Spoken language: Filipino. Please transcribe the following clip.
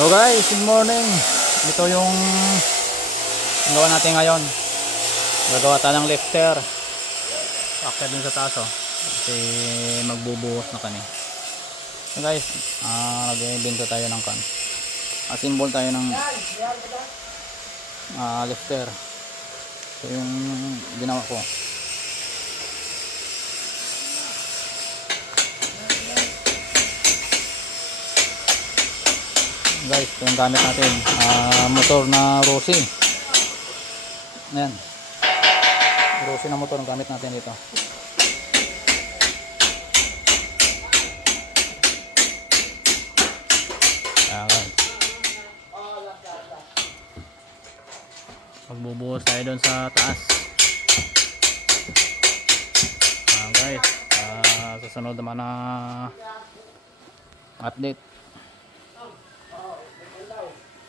So guys, good morning. Ito yung gawa natin ngayon. Gagawa tayo ng lifter. Akyat din sa taas oh. Kasi magbubuhos na kami. So guys, nag-invento tayo ng kan. Assemble tayo ng lifter. So yung ginawa ko. Guys, ito yung gamit natin, motor na Rossi. Ayan, Rossi na motor ang gamit natin dito. Ayan, magbubuhos tayo doon sa taas. Ayan guys, susunod naman na update.